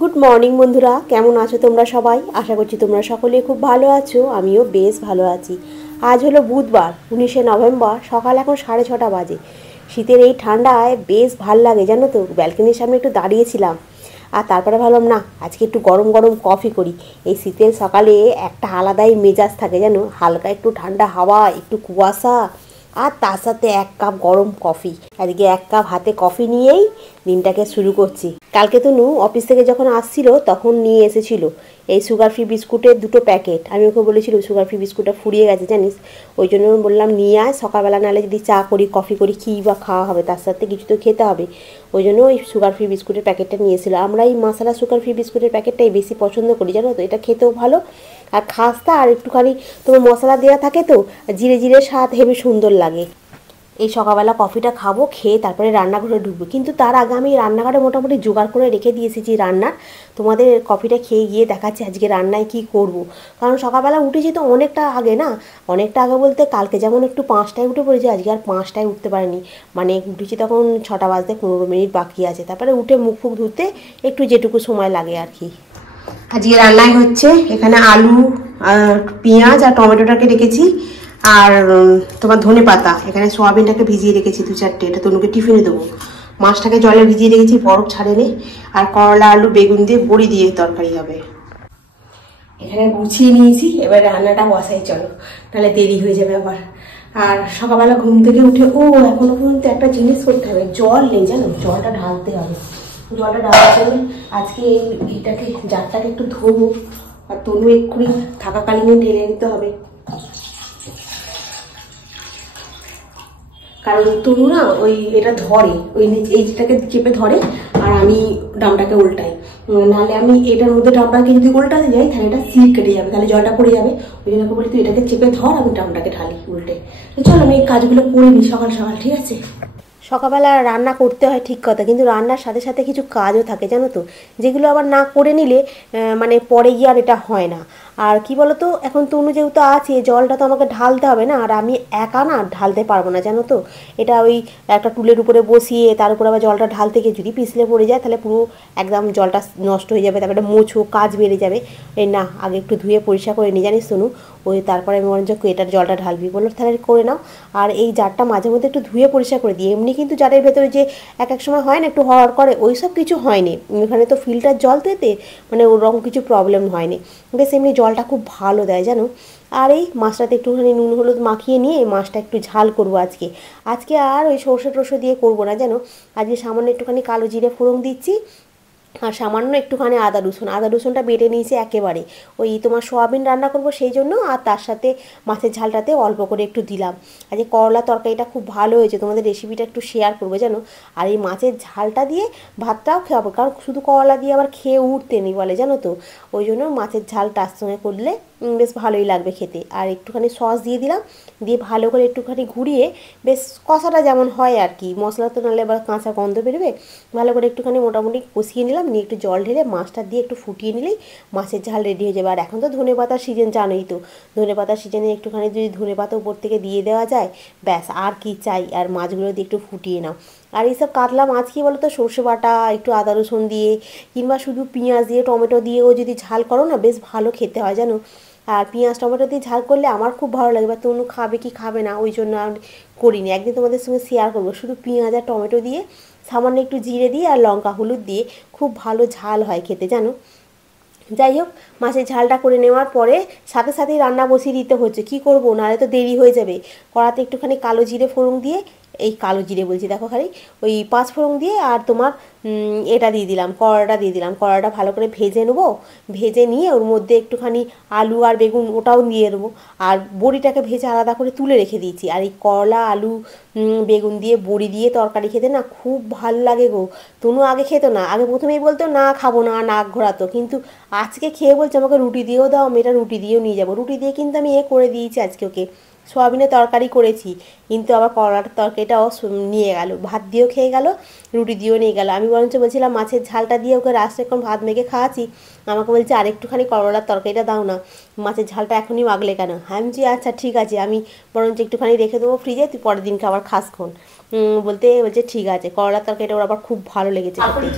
Good morning বন্ধুরা, কেমন আছো তোমরা সবাই? আশা করছি তোমরা সকলে খুব ভালো আছো। আমিও বেশ ভালো আছি। আজ হলো বুধবার, 19শে নভেম্বর। সকাল এখন 6:30 বাজে। শীতের এই ঠান্ডায় বেশ ভাল লাগে জানো তো। ব্যালকনির সামনে একটু দাঁড়িয়েছিলাম, আর তারপরে ভাবলাম না, আজকে একটু গরম গরম কফি করি। এই শীতের সকালে একটা আলাদাই মেজাজ থাকে জানো, হালকা একটু ঠান্ডা হাওয়া, একটু কুয়াশা, আর তার সাথে 1 কাপ গরম কফি। আজকে 1 কাপ হাতে কফি নিয়েই দিনটাকে শুরু করছি। কালকে তনু অফিস থেকে যখন আসছিল তখন নিয়ে এসেছিল এই সুগার ফ্রি বিস্কুটের 2টো প্যাকেট। আমি ওকে বলেছিলাম সুগার ফ্রি বিস্কুটটা ফুরিয়ে গেছে জানিস, ওই জন্য বললাম নিয়ে আয়, সকালবেলা নাহলে যদি চা করি কফি করি কী বা খাওয়া হবে, তার সাথে কিছু তো খেতে হবে। ওই জন্য ওই সুগার ফ্রি বিস্কুটের প্যাকেটটা নিয়েছিল। আমরা এই মশলা সুগার ফ্রি বিস্কুটের প্যাকেটটাই বেশি পছন্দ করি জানো তো, এটা খেতেও ভালো আর খাস্তা, আর একটুখানি তোমার মশলা দেওয়া থাকে তো জিরে জিরে স্বাদ, হেবি সুন্দর লাগে। এই সকালবেলা কফিটা খাবো, খেয়ে তারপরে রান্নাঘরে ঢুকবো। কিন্তু তার আগে আমি রান্নাঘরে মোটামুটি জোগাড় করে রেখে দিয়ে এসেছি রান্নার। তোমাদের কফিটা খেয়ে গিয়ে দেখাচ্ছি আজকে রান্নায় কি করব। কারণ সকালবেলা উঠেছি তো অনেকটা আগে, না অনেকটা আগে বলতে কালকে যেমন একটু 5টায় উঠে পড়েছি, আজকে আর 5টায় উঠতে পারিনি। মানে উঠেছি তখন 6টা বাজতে 15 মিনিট বাকি আছে। তারপরে উঠে মুখ ফুক ধুতে একটু যেটুকু সময় লাগে আর কি। আজকে রান্নায় হচ্ছে এখানে আলু আর পেঁয়াজ আর টমেটোটাকে রেখেছি, আর তোমার ধনে পাতা, এখানে সোয়াবিনটাকে ভিজিয়ে রেখেছি 2-4টে, এটা তনুকে টিফিনে দেবো। মাছটাকে জলে ভিজিয়ে রেখেছি, বরফ ছাড়েনি। আর করলা আলু বেগুন দিয়ে বড়ি দিয়ে তরকারি হবে। এখানে গুছিয়ে নিয়েছি, এবার রান্নাটা বসাই চলো, তাহলে দেরি হয়ে যাবে আবার। আর সকালবেলা ঘুম থেকে উঠে এখনো পর্যন্ত একটা জিনিস করতে হবে, জল নেই জানো, জলটা ঢালতে হবে। জলটা ঢালার জন্য আজকে এইটাকে জারটাকে একটু ধোবো, আর তনু এক্ষুনি থাকাকালীন ঢেলে নিতে হবে। কারণ তনু না ওই এটা ধরে, ওই এইটাকে চেপে ধরে, আর আমি ডামটাকে উল্টাই। নাহলে আমি এটার মধ্যে ডামটাকে যদি উল্টাতে যাই তাহলে এটা সিট কেটে যাবে, তাহলে জলটা পড়ে যাবে। ওই জন্য বলি তুই এটাকে চেপে ধর, আমি ডামটাকে ঢালি উল্টে। চলো আমি এই কাজগুলো করে নিই সকাল সকাল, ঠিক আছে? সকালবেলা রান্না করতে হয় ঠিক কথা, কিন্তু রান্নার সাথে সাথে কিছু কাজও থাকে জানো তো, যেগুলো আবার না করে নিলে মানে পরে গিয়ে আর এটা হয় না। আর কি বলতো, এখন তনু যেহেতু আছে, জলটা তো আমাকে ঢালতে হবে না, আর আমি একা না ঢালতে পারবো না জানো তো। এটা ওই একটা টুলের উপরে বসিয়ে তার উপরে আবার জলটা ঢালতে গিয়ে যদি পিছলে পড়ে যায় তাহলে পুরো একদম জলটা নষ্ট হয়ে যাবে, তারপরে মোছো কাজ বেড়ে যাবে। এই না, আগে একটু ধুয়ে পরিষ্কার করে নিয়ে জানিস তনু, ওই তারপরে আমি বরঞ্চ এটার জলটা ঢালবি বললো, তাহলে করে নাও। আর এই জারটা মাঝে মধ্যে একটু ধুয়ে পরিষ্কার করে দিই। এমনি কিন্তু জারের ভেতরে যে এক সময় হয় না একটু হওয়ার করে, ওই সব কিছু হয়নি। এখানে তো ফিল্টার জল তো, এতে মানে ওরকম কিছু প্রবলেম হয়নি। বেশ এমনি জলটা খুব ভালো দেয় জানো। আর এই মাছটাতে একটুখানি নুন হলুদ মাখিয়ে নিয়ে মাছটা একটু ঝাল করবো আজকে। আজকে আর ওই সর্ষে টর্ষে দিয়ে করবো না জানো, আজকে সামান্য একটুখানি কালো জিরে ফোড়ন দিচ্ছি, আর সামান্য একটুখানি আদা রসুনটা বেটে নিয়েছি একেবারে। ওই তোমার সোয়াবিন রান্না করব সেই জন্য, আর তার সাথে মাছের ঝালটাতে অল্প করে একটু দিলাম। আজকে করলা তরকারিটা খুব ভালো হয়েছে, তোমাদের রেসিপিটা একটু শেয়ার করবো জানো। আর এই মাছের ঝালটা দিয়ে ভাতটাও খাবো, কারণ শুধু করলা দিয়ে আবার খেয়ে উঠতে নেই বলে জানো তো। ওই জন্য মাছের ঝাল তার সঙ্গে করলে বেশ ভালোই লাগবে খেতে। আর একটুখানি সস দিয়ে দিলাম, দিয়ে ভালো করে একটুখানি ঘুরিয়ে বেশ কষাটা যেমন হয় আর কি, মশলা তো নাহলে আবার কাঁচা গন্ধ বেরোবে, ভালো করে একটুখানি মোটামুটি কষিয়ে নিলাম, নিয়ে একটু জল ঢেলে মাছটা দিয়ে একটু ফুটিয়ে নিলেই মাছের ঝাল রেডি হয়ে যাবে। আর এখন তো ধনেপাতার সিজন জানোই তো, ধনেপাতার সিজনে একটুখানি যদি ধনেপাতা উপর থেকে দিয়ে দেওয়া যায়, ব্যাস আর কি চাই। আর মাছগুলো দিয়ে একটু ফুটিয়ে নাও। আর এইসব কাতলা মাছ কি বলো তো, সর্ষে বাটা একটু আদা রসুন দিয়ে কিংবা শুধু পেঁয়াজ দিয়ে টমেটো দিয়েও যদি ঝাল করো না, বেশ ভালো খেতে হয় জানো। আর পেঁয়াজ টমেটো দিয়ে ঝাল করলে আমার খুব ভালো লাগে, বা তনু খাবে কি খাবে না, ওই জন্য আমি করিনি। একদিন তোমাদের সঙ্গে শেয়ার করবো, শুধু পেঁয়াজ আর টমেটো দিয়ে সামান্য একটু জিরে দিয়ে আর লঙ্কা হলুদ দিয়ে খুব ভালো ঝাল হয় খেতে জানো। যাই হোক, মাছের ঝালটা করে নেওয়ার পরে সাথে সাথেই রান্না বসিয়ে দিতে হচ্ছে, কি করব, নাহলে তো দেরি হয়ে যাবে। কড়াতে একটুখানি কালো জিরে ফোড়ন দিয়ে, এই কালো জিরে বলছি দেখো, খালি ওই 5 ফোড়ন দিয়ে, আর তোমার এটা দিয়ে দিলাম, কড়াটা দিয়ে দিলাম। কড়াটা ভালো করে ভেজে নেবো, ভেজে নিয়ে ওর মধ্যে একটুখানি আলু আর বেগুন ওটাও দিয়ে দেবো। আর বড়িটাকে ভেজে আলাদা করে তুলে রেখে দিয়েছি। আর এই করলা আলু বেগুন দিয়ে বড়ি দিয়ে তরকারি খেতে না খুব ভালো লাগে গো। তনু আগে খেত না, আগে প্রথমেই বলতো না খাবো না, নাক ঘোরাতো, কিন্তু আজকে খেয়ে বলছে আমাকে রুটি দিয়েও দাও, আমি এটা রুটি দিয়েও নিয়ে যাবো। রুটি দিয়ে কিন্তু আমি করে দিয়েছি আজকে ওকে, সোয়াবিনের তরকারি করেছি, কিন্তু আবার করলার তরকারিটাও নিয়ে গেল, ভাত দিয়েও খেয়ে গেল, রুটি দিয়েও নিয়ে গেল। আমি বরঞ্চ বলছিলাম মাছের ঝালটা দিয়ে ওকে রাস্তায় এখন ভাত মেখে খাওয়াচ্ছি, আমাকে বলছে আরেকটুখানি করলার তরকারিটা দাও না, মাছের ঝালটা এখনই মাগলে কেন। হ্যাঁ আমি আচ্ছা ঠিক আছে, আমি বরঞ্চ একটুখানি রেখে দেবো ফ্রিজে, তুই পরের দিনকে আবার খাসক্ষণ। বলছে ঠিক আছে, করলার তরকারিটা ওর আবার খুব ভালো লেগেছে খেতে।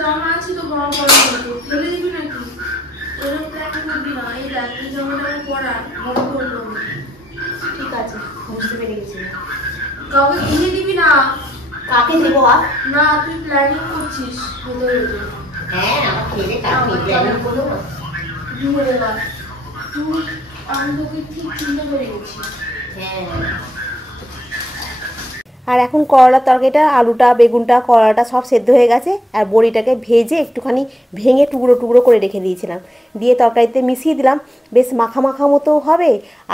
জামা আছে তো বড় বড় মতো ফেলে দিবি নাকি? এরকম প্ল্যান করবি না, এই দেখ এই জামাটা পরা বড় করলো। ঠিক আছে, বুঝতে পেরে গেছি। কাউকে কিনে দিবি না। কাকে দেবো? আর না, তুই প্ল্যানিং করছিস। হ্যাঁ, আমার খেলে কাকে প্ল্যানিং করবো না। তুই আমি তোকে ঠিক চিন্তা করে গেছি। হ্যাঁ। আর এখন করলার তরকারিটা, আলুটা, বেগুনটা, করলাটা সব সেদ্ধ হয়ে গেছে। আর বড়িটাকে ভেজে একটুখানি ভেঙে টুকরো টুকরো করে রেখে দিয়েছিলাম, দিয়ে তরকারিতে মিশিয়ে দিলাম। বেশ মাখা মাখা মতো হবে,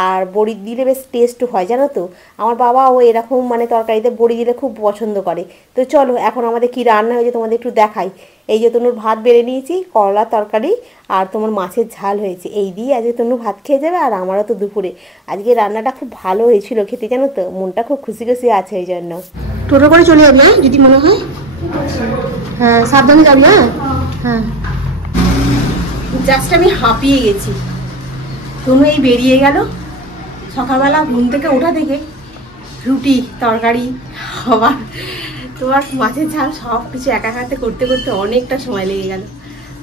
আর বড়ি দিলে বেশ টেস্টও হয় জানো তো। আমার বাবাও এরকম মানে তরকারিতে বড়ি দিলে খুব পছন্দ করে। তো চলো এখন আমাদের কি রান্না হয়েছে তোমাদের একটু দেখাই। এই যে তনুর ভাত বেড়ে নিয়েছি, করলার তরকারি আর তোমার মাছের ঝাল হয়েছে, এই দিয়ে আজকে তনু ভাত খেয়ে যাবে। আর আমারও তো দুপুরে আজকে রান্নাটা খুব ভালো হয়েছিল খেতে জানো তো, মনটা খুব খুশি খুশি আছে এই জন্য। টোটো করে চলে যাবি হ্যাঁ যদি মনে হয়। হ্যাঁ সাবধানে যাবি। হ্যাঁ হ্যাঁ। জাস্ট আমি হাঁপিয়ে গেছি। তনু এই বেরিয়ে গেল সকালবেলা ঘুম থেকে ওঠা থেকে, রুটি তরকারি আবার তোমার মাছের ঝাল সব কিছু একা হাতে করতে করতে অনেকটা সময় লেগে গেল।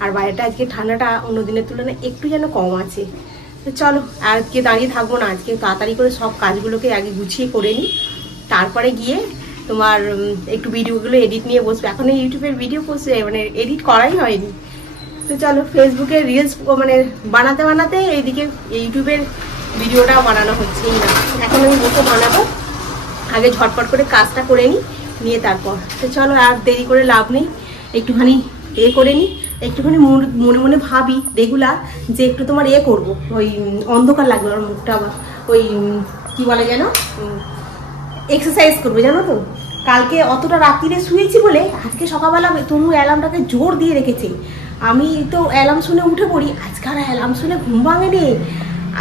আর বাইরেটা আজকে ঠান্ডাটা অন্য দিনের তুলনায় একটু যেন কম আছে। তো চলো আজকে দাঁড়িয়ে থাকবো না, আজকে তাড়াতাড়ি করে সব কাজগুলোকে আগে গুছিয়ে করে নিই, তারপরে গিয়ে তোমার একটু ভিডিওগুলো এডিট নিয়ে বসবো। এখন ইউটিউবের ভিডিও পোস্ট মানে এডিট করাই হয়নি। তো চলো ফেসবুকে রিলস মানে বানাতে বানাতে এইদিকে ইউটিউবের ভিডিওটা বানানো হচ্ছেই না। এখন আমি বসে বানাবো, আগে ঝটপট করে কাজটা করে নিয়ে তারপর। তো চলো আর দেরি করে লাভ নেই, একটুখানি করে নিই। একটুখানি মনে মনে ভাবি রেগুলার যে একটু তোমার করবো, ওই অন্ধকার লাগবে আমার মুখটা, আবার ওই কি বলে যেন এক্সারসাইজ করবে জানো তো। কালকে অতটা রাত্রিরে শুয়েছি বলে আজকে সকালবেলা তনু অ্যালার্মটাকে জোর দিয়ে রেখেছে। আমি তো অ্যালার্ম শুনে উঠে পড়ি, আজকে আর অ্যালার্ম শুনে ঘুম ভাঙে রে।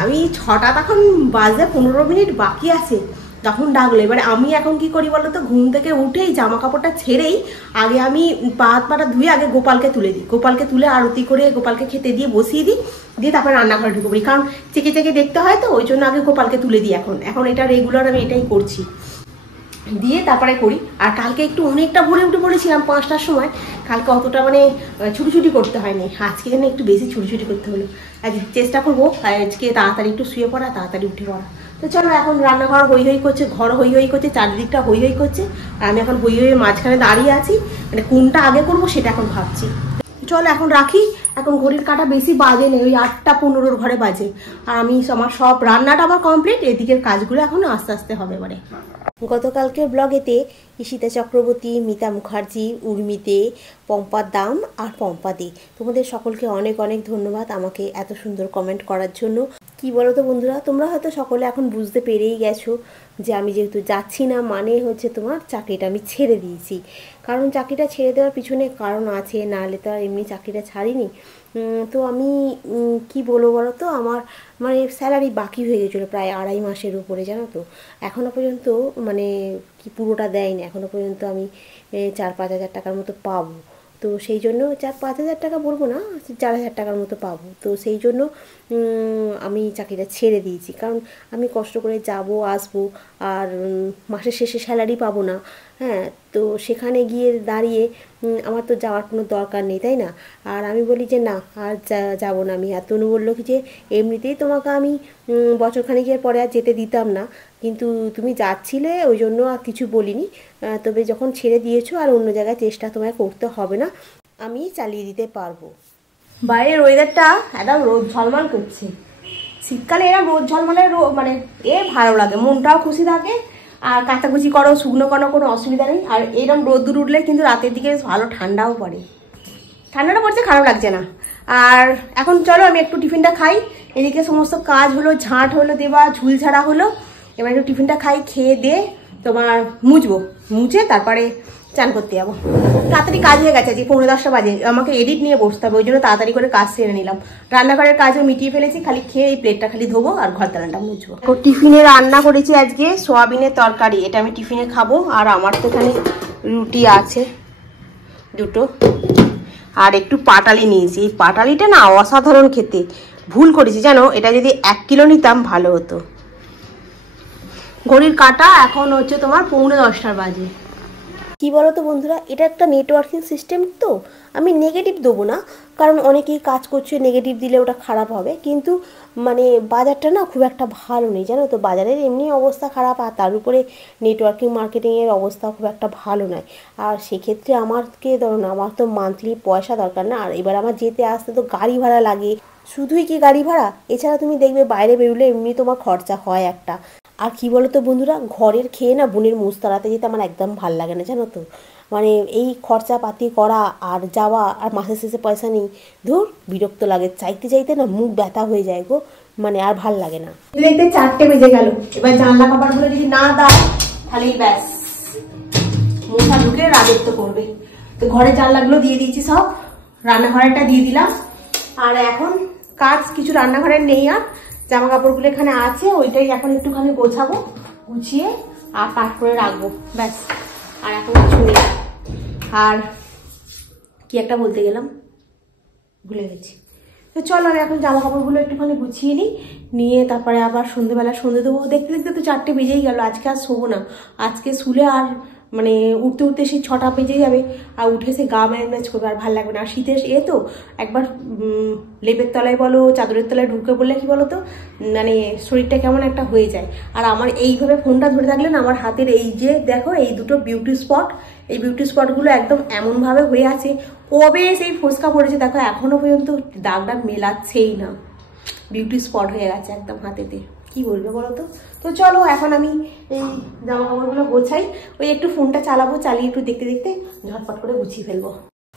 আমি 6টা তখন বাজে 15 মিনিট বাকি আছে তখন ডাকলো। এবারে আমি এখন কি করি বলো তো, ঘুম থেকে উঠেই জামা কাপড়টা ছেড়েই আগে আমি পা হাত পাটা ধুয়ে আগে গোপালকে তুলে দিই, গোপালকে তুলে আরতি করে গোপালকে খেতে দিয়ে বসিয়ে দিই, দিয়ে তারপরে রান্নাঘরে ঢুকে পড়ি। কারণ চেকে চেকে দেখতে হয় তো, ওই জন্য আগে গোপালকে তুলে দিই। এখন এটা রেগুলার আমি এটাই করছি, দিয়ে তারপরে করি। আর কালকে একটু অনেকটা ভোরে উঠে পড়েছিলাম 5টার সময়, কালকে অতটা মানে ছুটি করতে হয়নি, আজকে যেন একটু বেশি ছুটি করতে হলো। আজ চেষ্টা করবো আজকে তাড়াতাড়ি একটু শুয়ে পড়া, তাড়াতাড়ি উঠে পড়া। তো চলো এখন রান্নাঘর হই হই করছে, ঘর হই হই করছে, চারিদিকটা হই হই করছে, আর আমি এখন হই হই মাঝখানে দাঁড়িয়ে আছি, মানে কোনটা আগে করবো সেটা এখন ভাবছি। চলো এখন রাখি, এখন ঘড়ির কাঁটা বেশি বাজে নেই, ওই 8টা 15 ঘরে বাজে। আর আমি আমার সব রান্নাটা আমার কমপ্লিট, এদিকের কাজগুলো এখন আস্তে আস্তে হবে এবারে। গতকালকের ব্লগেতে ঈশিতা চক্রবর্তী, মিতা মুখার্জি, উর্মিতে, পম্পার দাম আর পম্পাদি, তোমাদের সকলকে অনেক অনেক ধন্যবাদ আমাকে এত সুন্দর কমেন্ট করার জন্য। কি বলো তো বন্ধুরা, তোমরা হয়তো সকলে এখন বুঝতে পেরেই গেছো যে আমি যেহেতু যাচ্ছি না মানে হচ্ছে তোমার চাকরিটা আমি ছেড়ে দিয়েছি। কারণ চাকরিটা ছেড়ে দেওয়ার পিছনে কারণ আছে, নাহলে তো আর এমনি চাকরিটা ছাড়িনি। তো আমি কি বলবো বলো তো, আমার মানে স্যালারি বাকি হয়ে গেছিলো প্রায় 2.5 মাসের উপরে জানো তো। এখনও পর্যন্ত মানে কি পুরোটা দেয়নি, এখনও পর্যন্ত আমি 4-5 হাজার টাকার মতো পাবো। তো সেই জন্য 4-5 হাজার টাকা বলবো না, 4 হাজার টাকার মতো পাবো। তো সেই জন্য আমি চাকরিটা ছেড়ে দিয়েছি, কারণ আমি কষ্ট করে যাব আসবো আর মাসের শেষে স্যালারি পাবো না। হ্যাঁ, তো সেখানে গিয়ে দাঁড়িয়ে আমার তো যাওয়ার কোনো দরকার নেই, তাই না? আর আমি বলি যে না আর যাবো না আমি। আর তনু বললো কি যে এমনিতেই তোমাকে আমি বছরখানেকের পরে আর যেতে দিতাম না, কিন্তু তুমি যাচ্ছিলে ওই জন্য আর কিছু বলিনি। তবে যখন ছেড়ে দিয়েছো আর অন্য জায়গায় চেষ্টা তোমায় করতে হবে না, আমি চালিয়ে দিতে পারবো। বাইরের ওয়েদারটা একদম রোদ ঝলমল করছে। শীতকালে এরা রোদ ঝলমলের মানে ভালো লাগে, মনটাও খুশি থাকে, আর কাচাকুচি করো শুকনো কোনো অসুবিধা নেই। আর এরকম রোদ্দুর উঠলে কিন্তু রাতের দিকে ভালো ঠান্ডাও পড়ে, ঠান্ডাটা পড়ছে খারাপ লাগছে না। আর এখন চলো আমি একটু টিফিনটা খাই, এদিকে সমস্ত কাজ হলো, ঝাঁট হলো দেওয়া, ঝুল ঝাড়া হলো, এবার একটু টিফিনটা খাই, খেয়ে দিয়ে তোমার মুছে তারপরে চান করতে যাবো। তাড়াতাড়ি কাজ হয়ে গেছে, যে 9:45 বাজে, আমাকে এডিট নিয়ে বসতে হবে, ওই জন্য তাড়াতাড়ি করে কাজ সেরে নিলাম। রান্নাঘরের কাজও মিটিয়ে ফেলেছি, খালি খেয়ে এই প্লেটটা খালি ধোবো আর ঘর দালানটা মুছবো। টিফিনে রান্না করেছি আজকে সোয়াবিনের তরকারি, এটা আমি টিফিনে খাবো। আর আমার তো এখানে রুটি আছে 2টো, আর একটু পাটালি নিয়েছি। এই পাটালিটা না অসাধারণ খেতে, ভুল করেছি জানো, এটা যদি 1 কিলো নিতাম ভালো হতো। ঘড়ির কাঁটা এখন হচ্ছে তোমার 9:45 বাজে। কি বলো তো বন্ধুরা, এটা একটা নেটওয়ার্কিং সিস্টেম, তো আমি নেগেটিভ দেবো না, কারণ অনেকেই কাজ করছে, নেগেটিভ দিলে ওটা খারাপ হবে, কিন্তু মানে বাজারটা না খুব একটা ভালো নেই জানো তো, বাজারের এমনি অবস্থা খারাপ, আর তার উপরে নেটওয়ার্কিং মার্কেটিংয়ের অবস্থা খুব একটা ভালো নয়। আর সেক্ষেত্রে আমাকে ধরো না, আমার তো মান্থলি পয়সা দরকার না, আর এবার আমার যেতে আসতে তো গাড়ি ভাড়া লাগে, শুধুই কি গাড়ি ভাড়া, এছাড়া তুমি দেখবে বাইরে বেরোলে এমনি তোমার খরচা হয় একটা। আর কি বলো তো বন্ধুরা, ঘরের খেয়ে না বোনের মুখ তাড়াতে যেতে আমার একদম ভাল লাগে না জানো তো, মানে এই খরচাপাতি করা আর যাওয়া, আর মাসের শেষে পয়সা নেই, ধুর বিরক্ত লাগে, চাইতে চাইতে না মুখ ব্যথা হয়ে যায় গো, মানে আর ভাল লাগে না। দেখতে 4টে বেজে গেল, এবার জানলা কাপড়গুলো যদি না দাও তাহলেই ব্যাস মশা ঢুকে রাজত্ব করবে। তো ঘরের জানলাগুলো দিয়ে দিয়েছি সব, রান্নাঘরেরটা দিয়ে দিলাম, আর এখন কাজ কিছু রান্নাঘরের নেই, আর জামা কাপড়গুলো এখানে আছে, ওইটাই এখন একটুখানি গোছাবো, গুছিয়ে আর পাট করে রাখবো, ব্যাস আর এখন কিছু নেই। আর কি একটা বলতে গেলাম, ভুলে গেছি। তো চলো আমি এখন জামা কাপড়গুলো একটুখানি গুছিয়ে নিয়ে তারপরে আবার সন্ধ্যেবেলা সন্ধ্যে দেবো। দেখতে দেখতে তো 4টে বেজেই গেল, আজকে আর শোবো না, আজকে শুলে আর মানে উঠতে উঠতে সেই 6টা বেজে যাবে, আর উঠে সে গা ম্যাচ করবে, আর ভালো লাগবে না। আর শীতের তো একবার লেপের তলায় বলো চাদরের তলায় ঢুকে বললে কি বলো তো, মানে শরীরটা কেমন একটা হয়ে যায়। আর আমার এইভাবে ফোনটা ধরে থাকলে না, আমার হাতের এই যে দেখো এই দুটো বিউটি স্পট, এই বিউটি স্পটগুলো একদম এমনভাবে হয়ে আছে, কবে সেই ফোসকা পড়েছে দেখো, এখনো পর্যন্ত দাগ মেলাচ্ছেই না, বিউটি স্পট হয়ে গেছে একদম হাতেতে, কি বলবে বলো তো। তো চলো এখন আমি এই জামা কাপড়গুলো গোছাই, ওই একটু ফোনটা চালাবো, চালিয়ে একটু দেখতে দেখতে ঝটপট করে গুছিয়ে ফেলবো।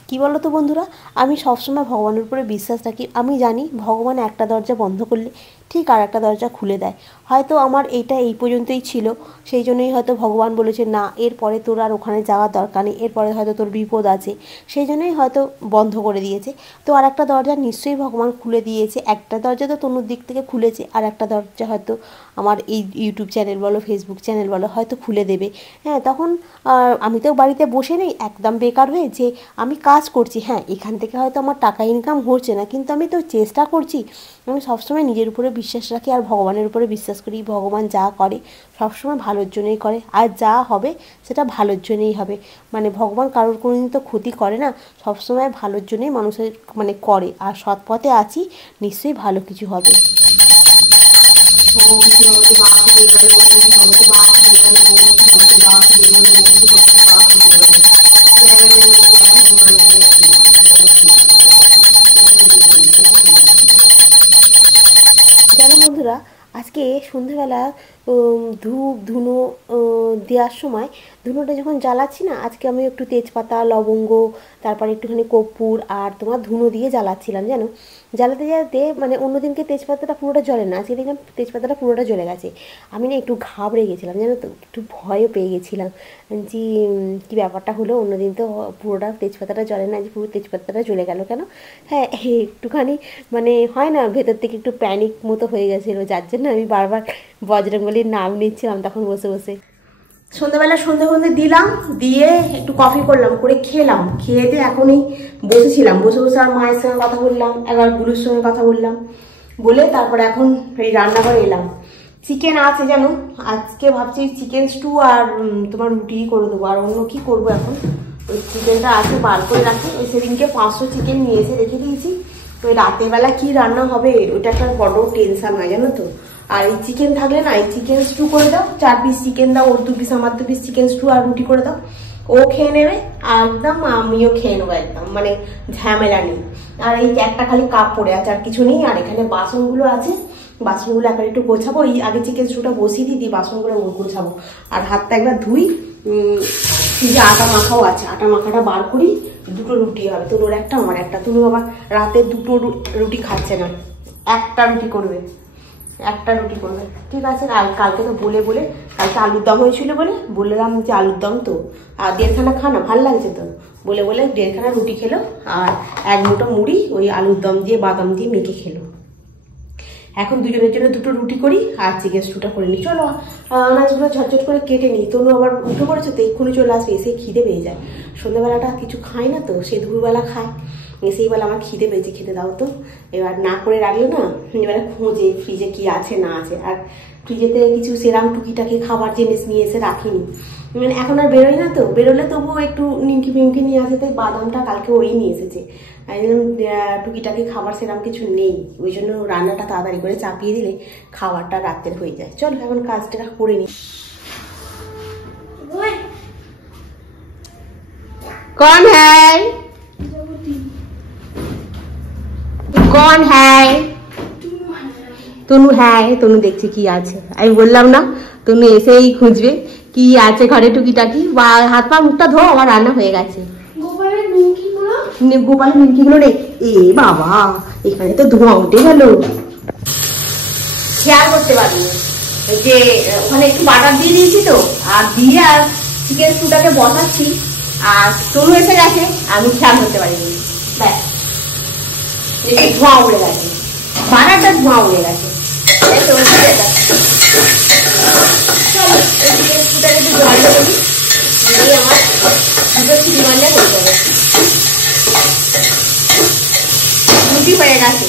কি বলো তো বন্ধুরা, আমি সবসময় ভগবানের উপরে বিশ্বাস রাখি, আমি জানি ভগবান একটা দরজা বন্ধ করলে ঠিক আর একটা দরজা খুলে দেয়, হয়তো আমার এইটা এই পর্যন্তই ছিল, সেই জন্যই হয়তো ভগবান বলেছে না এরপরে তোর আর ওখানে যাওয়ার দরকার নেই, এরপরে হয়তো তোর বিপদ আছে, সেই জন্যই হয়তো বন্ধ করে দিয়েছে। তো আর একটা দরজা নিশ্চয়ই ভগবান খুলে দিয়েছে, একটা দরজা তো তনুর দিক থেকে খুলেছে, আর একটা দরজা হয়তো আমার এই ইউটিউব চ্যানেল বলো ফেসবুক চ্যানেল বলো হয়তো খুলে দেবে। হ্যাঁ, তখন আমি তো বাড়িতে বসে নেই একদম বেকার হয়ে, যে আমি কাজ করছি, হ্যাঁ এখান থেকে হয়তো আমার টাকা ইনকাম হচ্ছে না, কিন্তু আমি তো চেষ্টা করছি। আমি সবসময় নিজের উপরে বিশ্বাস রাখি আর ভগবানের উপরে বিশ্বাস করি, ভগবান যা করে সবসময় ভালোর জন্যই করে, আর যা হবে সেটা ভালোর জন্যই হবে, মানে ভগবান কারোর কোনোদিন তো ক্ষতি করে না, সবসময় ভালোর জন্যই মানুষের মানে করে, আর সৎ পথে আছি নিশ্চয়ই ভালো কিছু হবে। জানো বন্ধুরা, আজকে সন্ধ্যেবেলা ধূপ ধুনো দেওয়ার সময় ধুনোটা যখন জ্বালাচ্ছি না, আজকে আমি একটু তেজপাতা লবঙ্গ তারপরে একটুখানি কর্পূর আর তোমার ধুনো দিয়ে জ্বালাচ্ছিলাম জানো, জ্বালাতে জ্বালাতে মানে অন্যদিনকে তেজপাতাটা পুরোটা জ্বলে না, আজকে দেখলাম তেজপাতাটা পুরোটা জ্বলে গেছে। আমি না একটু ঘাবড়ে গেছিলাম জানো তো, একটু ভয়ও পেয়ে গেছিলাম যে কী ব্যাপারটা হলো, অন্যদিন তো পুরোটা তেজপাতাটা জ্বলে না, আজ পুরো তেজপাতাটা জ্বলে গেল কেন। হ্যাঁ একটুখানি মানে হয় না ভেতর থেকে একটু প্যানিক মতো হয়ে গেছিলো, যার জন্য আমি বারবার বজরংবলীর নাম নিচ্ছিলাম তখন বসে বসে। সন্ধ্যাবেলা সন্ধ্যে দিলাম, দিয়ে একটু কফি করলাম, করে খেলাম, খেয়ে দিয়ে এখনই বসেছিলাম, বসে বসে আর মায়ের সঙ্গে কথা বললাম, একবার বুলুর সঙ্গে কথা বললাম, বলে তারপরে এখন এই রান্নাঘরে এলাম। চিকেন আছে জানো, আজকে ভাবছি চিকেন স্টু আর তোমার রুটি করে দেবো, আর অন্য কি করবো এখন, ওই চিকেনটা আছে বার করে রাখি, ওই সেদিনকে 500 চিকেন নিয়ে এসে রেখে দিয়েছি, ওই রাতের বেলা কি রান্না হবে ওইটা একটা বড় টেনশন হয় জানো তো। আর এই চিকেন থাকলে না, এই চিকেন স্টু করে দাও, 4 পিস চিকেন দাও, ওর 2 পিস আমার 2 পিস চিকেন স্টু আর রুটি করে দাও, ও খেয়ে নেবে একদম, আমিও খেয়ে নেবো একদম, মানে ঝামেলা নেই। আর এই একটা খালি কাপ পড়ে আছে, আর কিছু নেই। আর এখানে বাসনগুলো আছে, বাসনগুলো একবার একটু গোছাবো, এই আগে চিকেন স্টুটা বসিয়ে দিই, বাসনগুলো গোছাবো, আর হাতটা একবার ধুই। এই যে আটা মাখাও আছে, আটা মাখাটা বার করি, 2টো রুটি হবে, তোর একটা আমার একটা, তুমি আবার রাতে 2টো রুটি খাচ্ছে না, একটা রুটি করবে, একটা রুটি করবে, ঠিক আছে। আর কালকে তো বলে কালকে আলুর দম হয়েছিল বললাম যে আলুর দম তো আর 1.5খানা খানা ভাল লাগছে তো, বলে 1.5খানা রুটি খেলো, আর 1 মুঠো মুড়ি ওই আলুর দম দিয়ে বাদাম দিয়ে মেখে খেলো। এখন দুজনের জন্য 2টো রুটি করি আর চিকেন স্টুটা করে নিই। চলো আনাজগুলো ঝটঝট করে কেটে নিই, তনু আবার উঠে পড়েছে তো, এক্ষুনি চলে আসবে, এসে খিদে পেয়ে যায়, সন্ধ্যাবেলাটা কিছু খায় না তো, সেই দুপুরবেলা খায়, এসেই বলে আমার খিদে পেয়েছে, খেতে দাও তো। এবার না করে রাখলে না, এবারে খোঁজে ফ্রিজে কি আছে না আছে, আর ফ্রিজেতে কিছু সেরাম টুকিটাকি খাবার জিনিস নিয়ে এসে রাখিনি, মানে এখন আর বেরোয় না, তো বেরোলে তবুও একটু নিমকি ফিমকি নিয়ে আসে, তাই বাদামটা কালকে ওই নিয়ে এসেছে। একদম টুকিটাকি খাবার সেরকম কিছু নেই, ওই জন্য রান্নাটা তাড়াতাড়ি করে চাপিয়ে দিলে খাবারটা রাতের হয়ে যায়। চল এখন কাজটা করে নি। कौन है? कौन है? তনু। হ্যাঁ তনু দেখছি কি আছে, আমি বললাম না তনু এসেই খুঁজবে কি আছে ঘরে টুকিটাকি। বা হাত পা মুখটা ধো, আমার রান্না হয়ে গেছে। গোপালের নিমকিগুলো রে, এ বাবা এখানে তো ধোঁয়া উঠে গেল, খেয়াল করতে পারবো। এই যে ওখানে একটু বাটার দিয়ে দিয়েছি তো, আর দিয়ে আর চিকেন স্টুটাকে বসাচ্ছি, আর তনু এসে গেছে, আমি খেয়াল করতে পারিনি। ব্যাস ধোঁয়া উড়ে গেছে, বাটারটা ধোঁয়া উড়ে গেছে। রুটি হয়ে গেছে।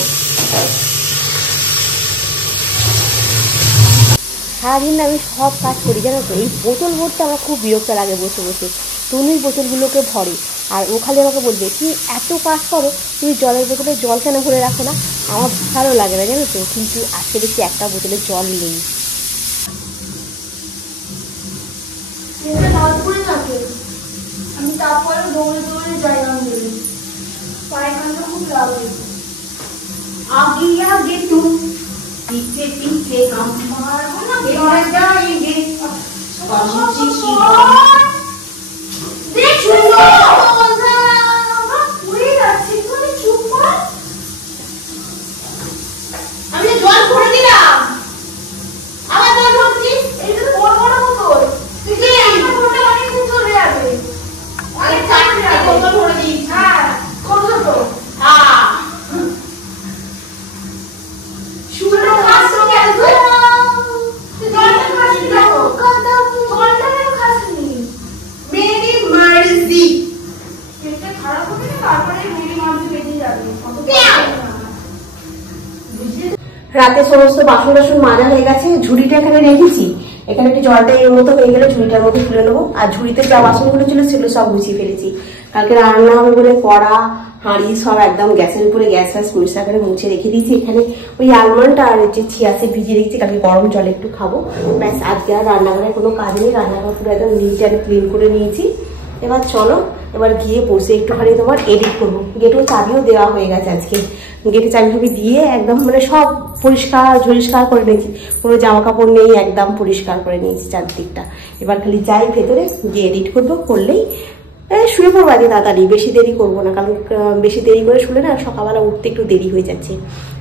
সারাদিন আমি সব কাজ করি জানো তো, এই বোতল ভরতে আমার খুব বিরক্ত লাগে বসে বসে। তনুই বোতলগুলোকে ভরে, আর ও খালি আমাকে বলবে কি এত কাজ করো, তুমি জলের বোতলে জল কেন ভরে রাখো না? আমার ভালো লাগে না জানো তো, কিন্তু আজকে দেখছি একটা বোতলে জল নেই। আমি তারপরে দৌড়ে দৌড়ে যাই, পায়খানা খুব লাগে। आगे आगे तू पीछे पीछे हम मार जाएंगे। আমি জল ভরে দিলাম, আবার জল ভরছিস। এই তো বড় বড় বোতল, তুই কি একটা বোতলে অনেক দিন চলে যাবে। অনেক চারটে বোতল ভরে দিস। হ্যাঁ ছোট ছোট। হ্যাঁ শুনে খাস তো কেন? তুই জলটা খাসনি কেন? জলটা কেন খাসনি? मेरी मर्जी। পেটটা খারাপ হবে না, তারপরে মেরি মাঝে বেঁধে যাবে। রাতে সমস্ত বাসন টাসন মাজা হয়ে গেছে, ঝুড়িটা এখানে রেখেছি। এখানে একটু জলটা এর মতো হয়ে গেলে ঝুড়িটার মধ্যে তুলে নেবো, আর ঝুড়িতে যা বাসনগুলো ছিল সেগুলো সব গুছিয়ে ফেলেছি। কালকে রান্না হবে বলে কড়া হাঁড়ি সব একদম গ্যাসের উপরে গ্যাস ফ্যাস পরিষ্কার করে মুছে রেখে দিয়েছি। এখানে ওই আলমন্ড আর যে ছিয়াশে ভিজিয়ে রেখেছি, কালকে গরম জলে একটু খাবো। ব্যাস আজকে আর রান্নাঘরে কোনো কাজ নেই, রান্নাঘর পুরো একদম নিট অ্যান্ড ক্লিন করে নিয়েছি। এবার চলো এবার গিয়ে বসে একটুখানি তোমার এডিট করবো। গেটেও চাবিও দেওয়া হয়ে গেছে, আজকে গেটে চাবি ফাবি দিয়ে একদম মানে সব পরিষ্কার ঝরিষ্কার করে নিয়েছি, কোনো জামা কাপড় নেই, একদম পরিষ্কার করে নিয়েছি চারদিকটা। এবার খালি যাই ভেতরে গিয়ে এডিট করবো, করলেই শুয়ে পড়বো আজকে তাড়াতাড়ি, বেশি দেরি করবো না, কারণ বেশি দেরি করে শুলে না সকালবেলা উঠতে একটু দেরি হয়ে যাচ্ছে।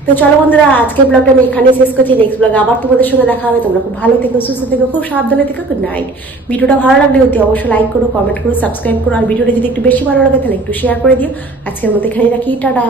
তো চলো বন্ধুরা, আজকের ব্লগটা আমি এখানে শেষ করছি। নেক্সট ব্লগে আবার তোমাদের সঙ্গে দেখা হবে। তোমরা খুব ভালো থেকো, সুস্থ থেকো, খুব সাবধানে থেকো। Good night. ভিডিওটা ভালো লাগলে অতি অবশ্যই লাইক করো, কমেন্ট করো, সাবস্ক্রাইব করো, আর ভিডিওটা যদি একটু বেশি ভালো লাগে তাহলে একটু শেয়ার করে দিও। আজকের মতো এখানে রাখি, টাটা।